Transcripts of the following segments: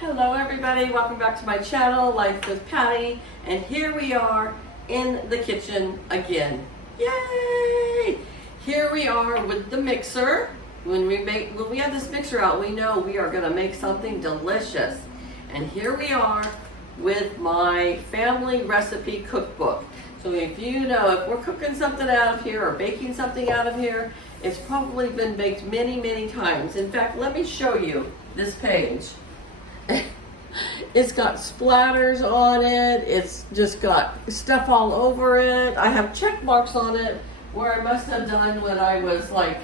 Hello everybody, welcome back to my channel, Life with Patty, and here we are in the kitchen again. Yay! Here we are with the mixer. When we have this mixer out, we know we are gonna make something delicious. And here we are with my family recipe cookbook. So if we're cooking something out of here or baking something out of here, it's probably been baked many, many times. In fact, let me show you this page. It's got splatters on it. It's just got stuff all over it. I have check marks on it where I must have done when I was like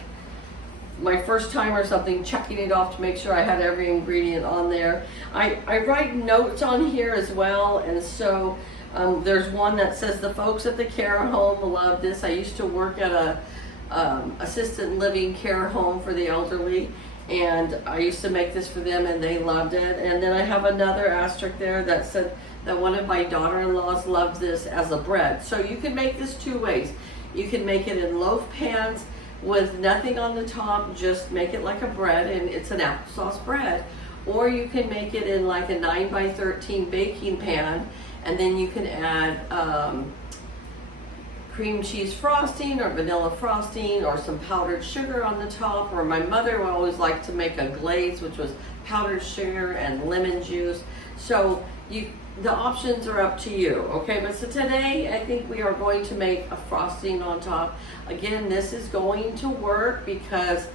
my first time or something, checking it off to make sure I had every ingredient on there. I write notes on here as well, and so there's one that says the folks at the care home love this. I used to work at a assisted living care home for the elderly, and I used to make this for them and they loved it. And then I have another asterisk there that said that one of my daughter-in-laws loved this as a bread. So you can make this two ways. You can make it in loaf pans with nothing on the top, just make it like a bread, and it's an applesauce bread. Or you can make it in like a 9x13 baking pan, and then you can add cream cheese frosting or vanilla frosting or some powdered sugar on the top. Or my mother always liked to make a glaze, which was powdered sugar and lemon juice. So the options are up to you, okay? But so today I think we are going to make a frosting on top. Again, this is going to work because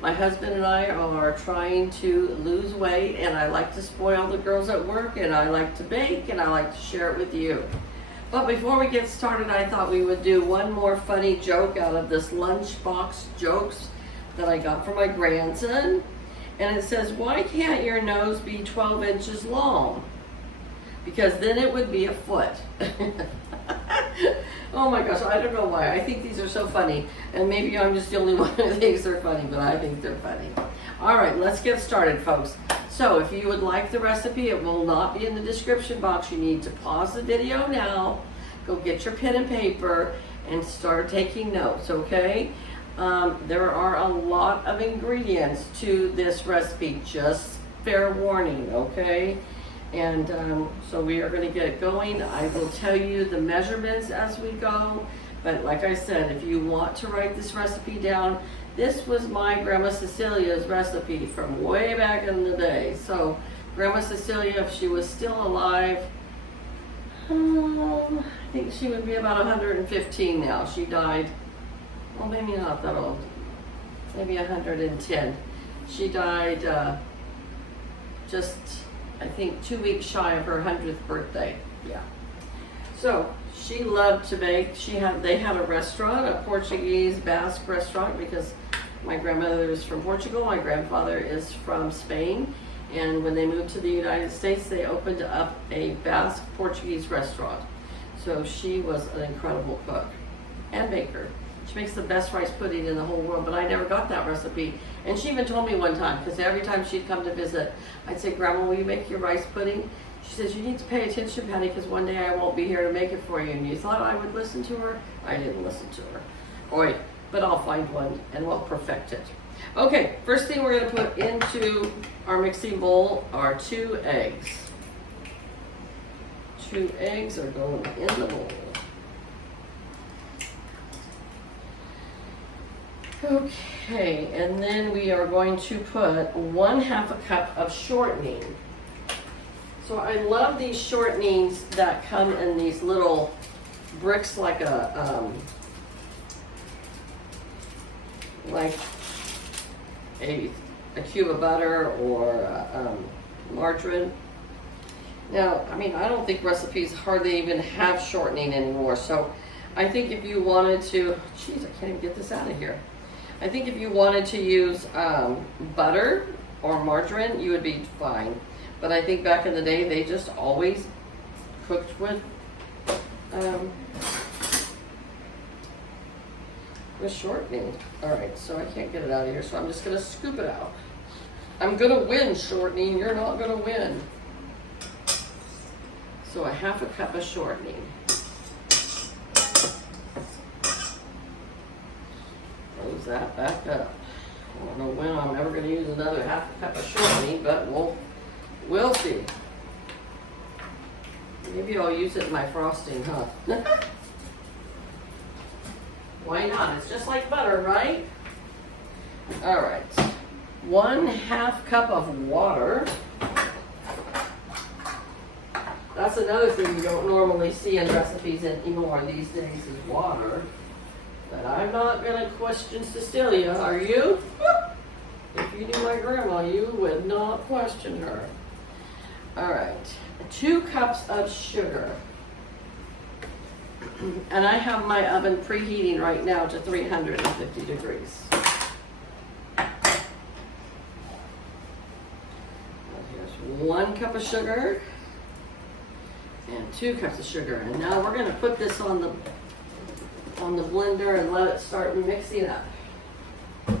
my husband and I are trying to lose weight, and I like to spoil the girls at work, and I like to bake, and I like to share it with you. But before we get started, I thought we would do one more funny joke out of this lunchbox jokes that I got from my grandson. And it says, why can't your nose be 12 inches long? Because then it would be a foot. Oh my gosh, I don't know why. I think these are so funny. And maybe I'm just the only one who thinks they're funny, but I think they're funny. All right, let's get started, folks. So if you would like the recipe, it will not be in the description box. You need to pause the video now, go get your pen and paper, and start taking notes, okay? There are a lot of ingredients to this recipe, just fair warning, okay? And so we are going to get it going. I will tell you the measurements as we go, but like I said, if you want to write this recipe down, this was my Grandma Cecilia's recipe from way back in the day. So Grandma Cecilia, if she was still alive, I think she would be about 115 now. She died, well, maybe not that old, maybe 110. She died just, I think, 2 weeks shy of her 100th birthday. Yeah. So she loved to bake. They had a restaurant, a Portuguese Basque restaurant, because my grandmother is from Portugal, my grandfather is from Spain, and when they moved to the United States, they opened up a Basque Portuguese restaurant. So she was an incredible cook and baker. She makes the best rice pudding in the whole world, but I never got that recipe. And she even told me one time, because every time she'd come to visit, I'd say, Grandma, will you make your rice pudding? She says, you need to pay attention, Patty, because one day I won't be here to make it for you. And you thought I would listen to her? I didn't listen to her. Oi, but I'll find one and we'll perfect it. Okay, first thing we're going to put into our mixing bowl are 2 eggs. 2 eggs are going in the bowl. Okay, and then we are going to put 1/2 cup of shortening. So I love these shortenings that come in these little bricks, like a cube of butter or margarine. Now, I mean, I don't think recipes hardly even have shortening anymore. So I think if you wanted to, geez, I can't even get this out of here. I think if you wanted to use butter or margarine, you would be fine. But I think back in the day, they just always cooked with shortening. All right, so I can't get it out of here, so I'm just gonna scoop it out. I'm gonna win, shortening. You're not gonna win. So 1/2 cup of shortening. Close that back up. I don't know when I'm ever going to use another 1/2 cup of shortening, but we'll We'll see. Maybe I'll use it in my frosting, huh? Why not? It's just like butter, right? All right. 1/2 cup of water. That's another thing you don't normally see in recipes anymore these days is water. But I'm not going to question Cecilia, are you? If you knew my grandma, you would not question her. All right, 2 cups of sugar. And I have my oven preheating right now to 350 degrees. Here's 1 cup of sugar and 2 cups of sugar. And now we're going to put this on the blender and let it start mixing up. So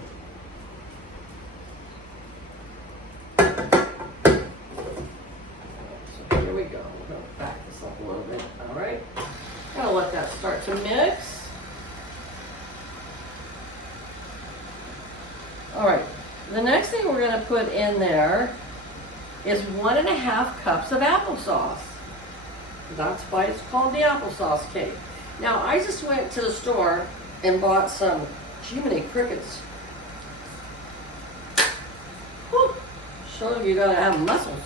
here we go. We're going to back this up a little bit. All right. Gonna let that start to mix. All right. The next thing we're going to put in there is 1.5 cups of applesauce. That's why it's called the applesauce cake. Now, I just went to the store and bought some Jiminy Crickets. Whew. Show you gotta have muscles.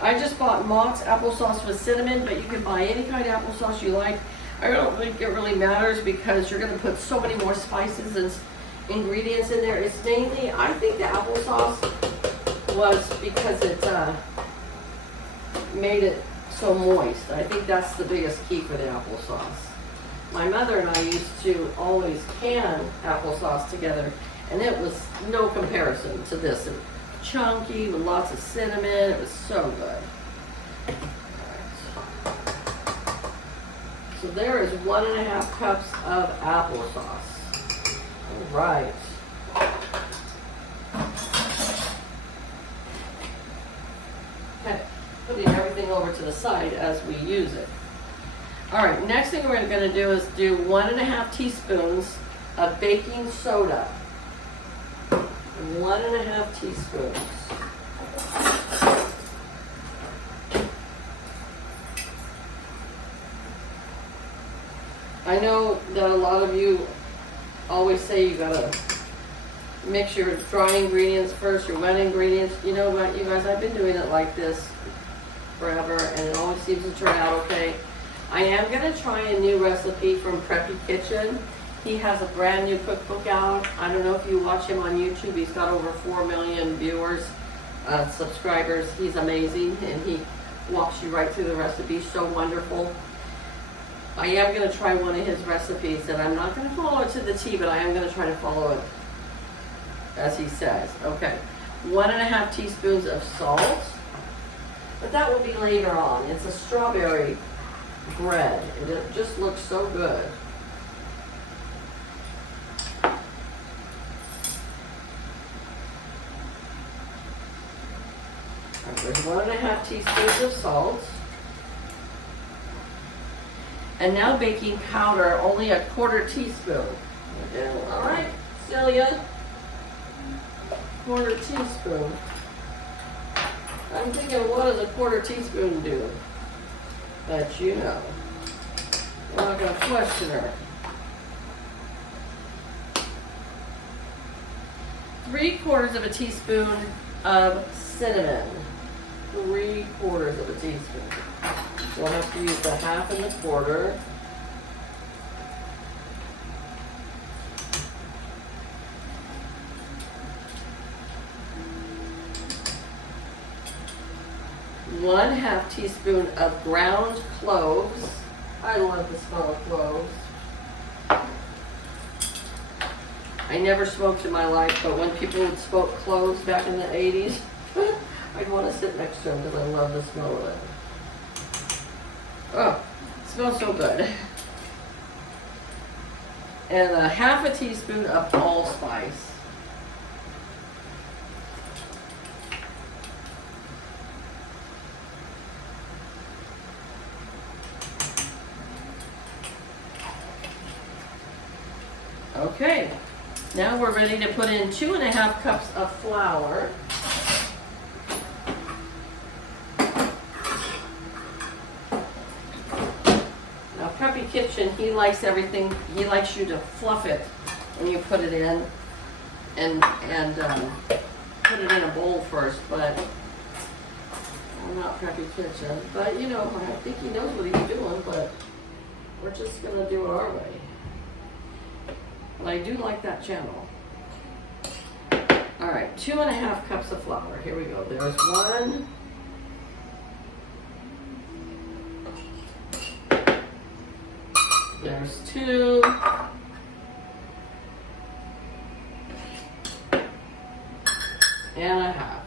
I just bought Mott's applesauce with cinnamon, but you can buy any kind of applesauce you like. I don't think it really matters because you're gonna put so many more spices and ingredients in there. It's mainly, I think the applesauce was because it made it so moist. I think that's the biggest key for the applesauce. My mother and I used to always can applesauce together, and it was no comparison to this. It was chunky with lots of cinnamon. It was so good. So there is 1.5 cups of applesauce. All right. Okay, putting everything over to the side as we use it. All right, next thing we're going to do is do 1.5 teaspoons of baking soda. 1.5 teaspoons. I know that a lot of you always say you gotta mix your dry ingredients first, your wet ingredients. You know what, you guys, I've been doing it like this forever, and it always seems to turn out okay. I am gonna try a new recipe from Preppy Kitchen. He has a brand new cookbook out. I don't know if you watch him on YouTube. He's got over 4 million viewers, subscribers. He's amazing, and he walks you right through the recipe. So wonderful. I am going to try one of his recipes, and I'm not going to follow it to the T, but I am going to try to follow it as he says. Okay, 1.5 teaspoons of salt, but that will be later on. It's a strawberry bread, and it just looks so good. There's 1.5 teaspoons of salt. And now baking powder, only 1/4 teaspoon. Okay, all right, Celia, 1/4 teaspoon. I'm thinking, what does 1/4 teaspoon do? But you know, we're not going to question her. 3/4 teaspoon of cinnamon. 3/4 teaspoon. We'll have to use the 1/2 and the 1/4. One-half teaspoon of ground cloves. I love the smell of cloves. I never smoked in my life, but when people would smoke cloves back in the 80s, I'd want to sit next to them because I love the smell of it. Oh, it smells so good. And 1/2 teaspoon of allspice. Okay, now we're ready to put in 2.5 cups of flour. kitchen, he likes everything. He likes you to fluff it when you put it in, and put it in a bowl first. But I'm not Preppy Kitchen. But you know, I think he knows what he's doing. But we're just gonna do it our way. But I do like that channel. All right, 2.5 cups of flour. Here we go. There's one. There's 2. And a half.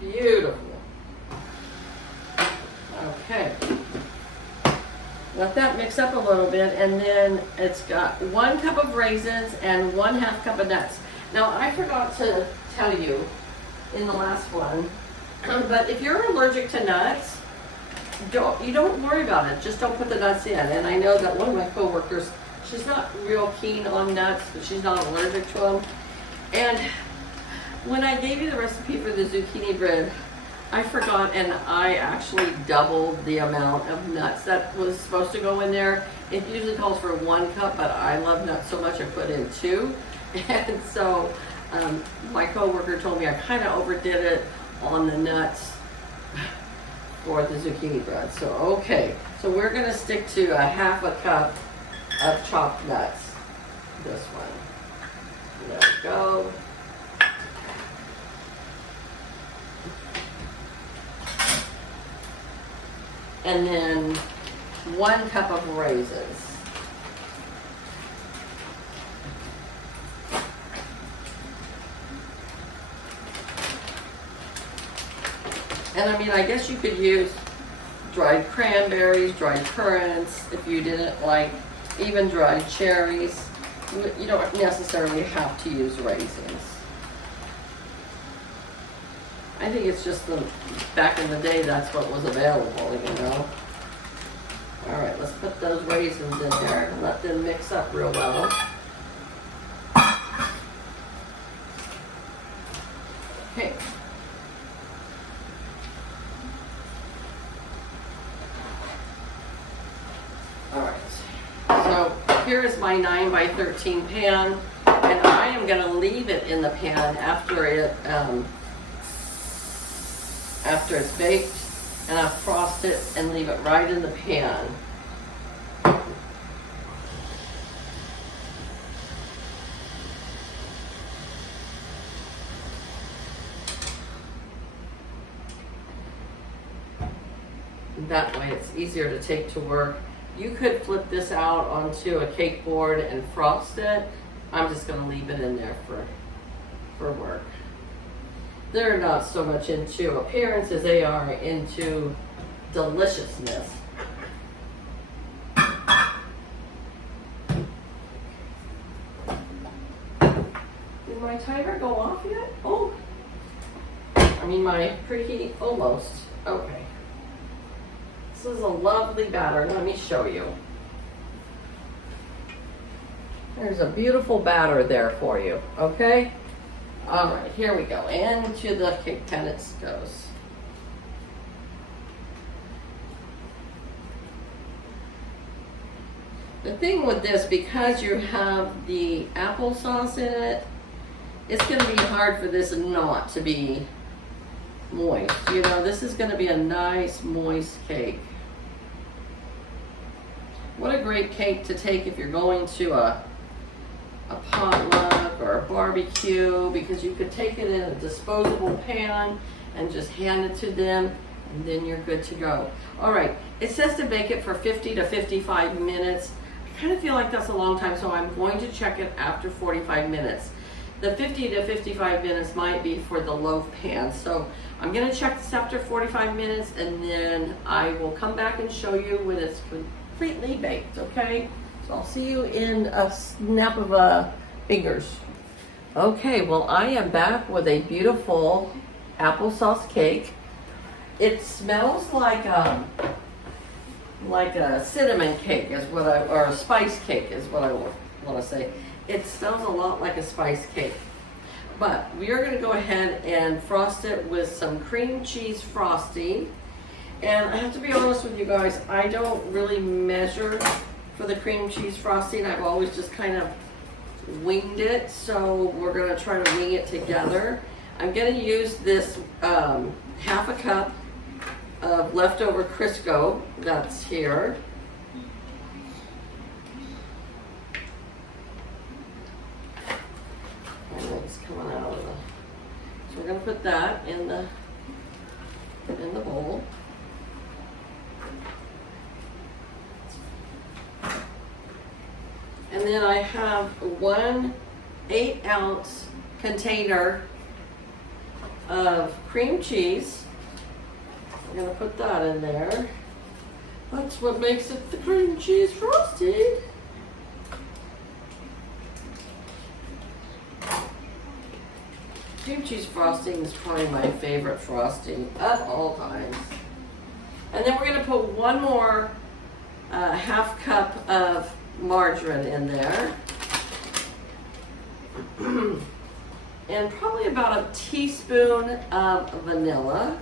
Beautiful. Okay. Let that mix up a little bit, and then it's got 1 cup of raisins and 1/2 cup of nuts. Now, I forgot to tell you in the last one, but if you're allergic to nuts, you don't worry about it. Just don't put the nuts in. And I know that one of my coworkers, she's not real keen on nuts, but she's not allergic to them. And when I gave you the recipe for the zucchini bread, I forgot, and I actually doubled the amount of nuts that was supposed to go in there. It usually calls for 1 cup, but I love nuts so much I put in 2. And so my coworker told me I kind of overdid it on the nuts for the zucchini bread. So okay, so we're gonna stick to 1/2 cup of chopped nuts. This one. There we go. And then 1 cup of raisins. And I mean, I guess you could use dried cranberries, dried currants, if you didn't like, even dried cherries. You don't necessarily have to use raisins. I think it's just back in the day, that's what was available, you know. All right, let's put those raisins in there and let them mix up real well. Okay. All right, so here is my 9 by 13 pan, and I am going to leave it in the pan after it's baked, and I frost it and leave it right in the pan. That way it's easier to take to work. You could flip this out onto a cake board and frost it. I'm just going to leave it in there for work. They're not so much into appearance as they are into deliciousness. Did my timer go off yet? Oh, I mean my preheat almost. Okay. This is a lovely batter. Let me show you. There's a beautiful batter there for you, okay? All right, here we go. Into the cake pan it goes. The thing with this, because you have the applesauce in it, it's going to be hard for this not to be moist. You know, this is going to be a nice moist cake. What a great cake to take if you're going to a potluck or a barbecue, because you could take it in a disposable pan and just hand it to them, and then you're good to go. All right, it says to bake it for 50 to 55 minutes. I kind of feel like that's a long time, so I'm going to check it after 45 minutes. The 50 to 55 minutes might be for the loaf pan. So I'm going to check this after 45 minutes, and then I will come back and show you when it's completely baked, okay? So I'll see you in a snap of fingers. Okay, well, I am back with a beautiful applesauce cake. It smells like a cinnamon cake is what or a spice cake is what I want to say. It smells a lot like a spice cake. But we are going to go ahead and frost it with some cream cheese frosting. And I have to be honest with you guys, I don't really measure for the cream cheese frosting. I've always just kind of winged it, so we're gonna try to wing it together. I'm gonna use this half a cup of leftover Crisco that's here. And it's coming out of the, so we're gonna put that in the bowl. And then I have 1 8-ounce container of cream cheese. I'm gonna put that in there. That's what makes it the cream cheese frosting. Cream cheese frosting is probably my favorite frosting of all times. And then we're gonna put 1 more half cup of margarine in there. And probably about a teaspoon of vanilla.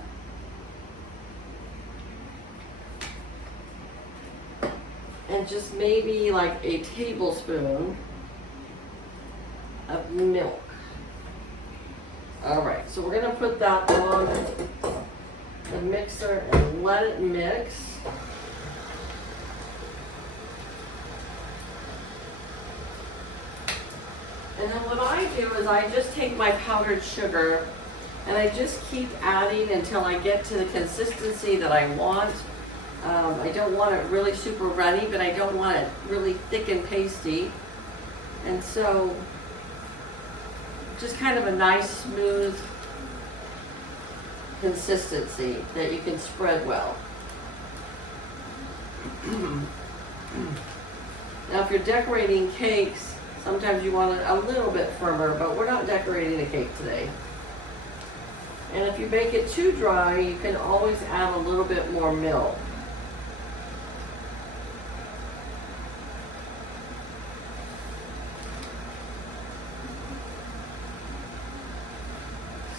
And just maybe like a tablespoon of milk. All right, so we're gonna put that on the mixer and let it mix. And then what I do is I just take my powdered sugar and I just keep adding until I get to the consistency that I want. I don't want it really super runny, but I don't want it really thick and pasty. And so just kind of a nice smooth consistency that you can spread well. Now if you're decorating cakes, sometimes you want it a little bit firmer, but we're not decorating a cake today. And if you bake it too dry, you can always add a little bit more milk.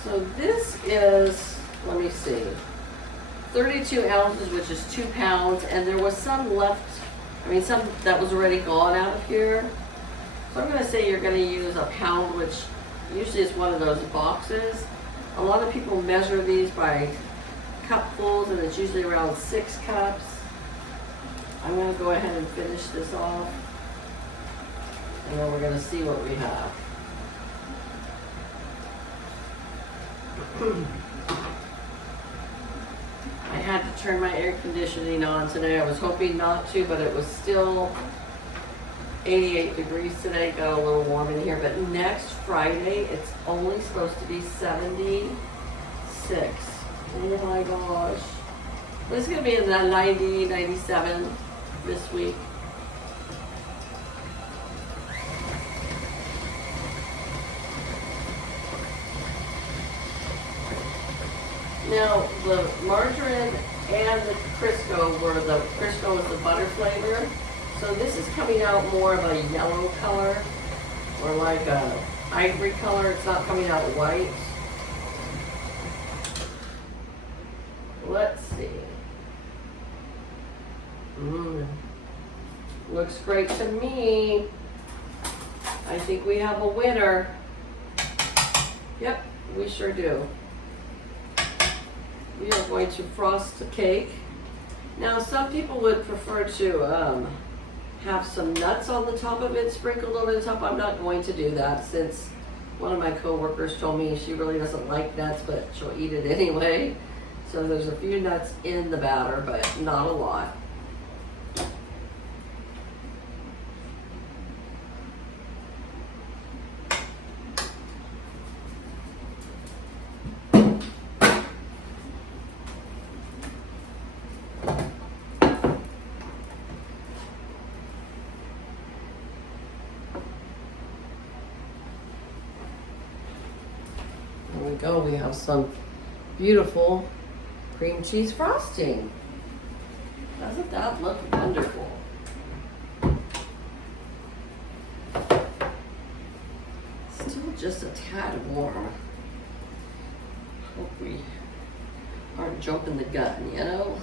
So this is, let me see, 32 ounces, which is 2 pounds, and there was some left, some that was already gone out of here. So I'm gonna say you're gonna use a pound, which usually is one of those boxes. A lot of people measure these by cupfuls, and it's usually around 6 cups. I'm gonna go ahead and finish this off, and then we're gonna see what we have. I had to turn my air conditioning on today. I was hoping not to, but it was still 88 degrees today. Got a little warm in here, but next Friday it's only supposed to be 76. Oh my gosh. It's gonna be in the 90, 97 this week. Now, the margarine and the Crisco Crisco is the butter flavor. So this is coming out more of a yellow color, or like a ivory color. It's not coming out white. Let's see. Looks great to me. I think we have a winner. Yep, we sure do. We are going to frost the cake. Now, some people would prefer to have some nuts on the top of it, sprinkled over the top. I'm not going to do that, since one of my coworkers told me she really doesn't like nuts, but she'll eat it anyway. So there's a few nuts in the batter, but not a lot. There we go. We have some beautiful cream cheese frosting. Doesn't that look wonderful? Still just a tad warm. Hard to jump in the gun, you know?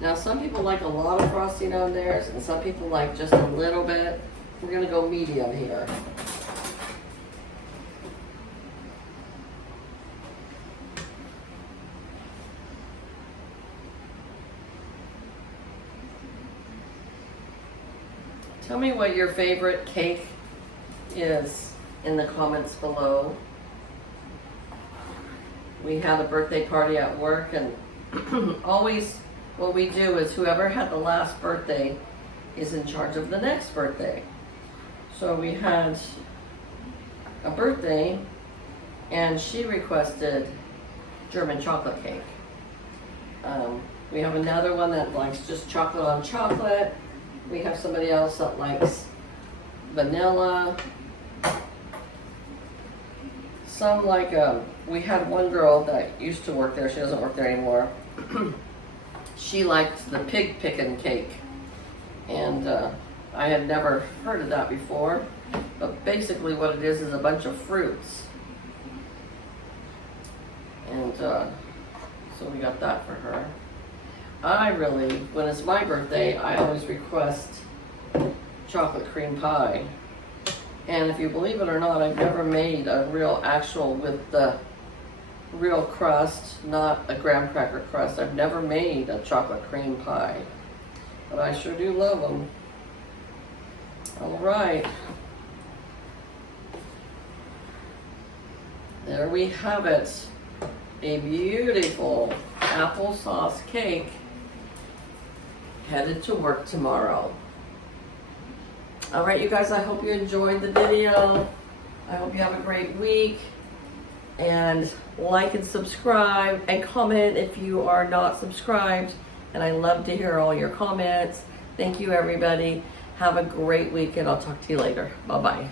Now some people like a lot of frosting on theirs and some people like just a little bit. We're gonna go medium here. Tell me what your favorite cake is in the comments below. We had a birthday party at work, and always what we do is whoever had the last birthday is in charge of the next birthday. So we had a birthday and she requested German chocolate cake. We have another one that likes just chocolate on chocolate. We have somebody else that likes vanilla. Some like, we had one girl that used to work there, she doesn't work there anymore. She liked the pig pickin' cake. And I had never heard of that before. But basically what it is a bunch of fruits. And so we got that for her. I really, when it's my birthday, I always request chocolate cream pie. And if you believe it or not, I've never made a real actual with the real crust, not a graham cracker crust. I've never made a chocolate cream pie, but I sure do love them. All right. There we have it. A beautiful applesauce cake headed to work tomorrow. All right, you guys, I hope you enjoyed the video. I hope you have a great week. And like and subscribe and comment if you are not subscribed. And I love to hear all your comments. Thank you, everybody. Have a great week, and I'll talk to you later. Bye-bye.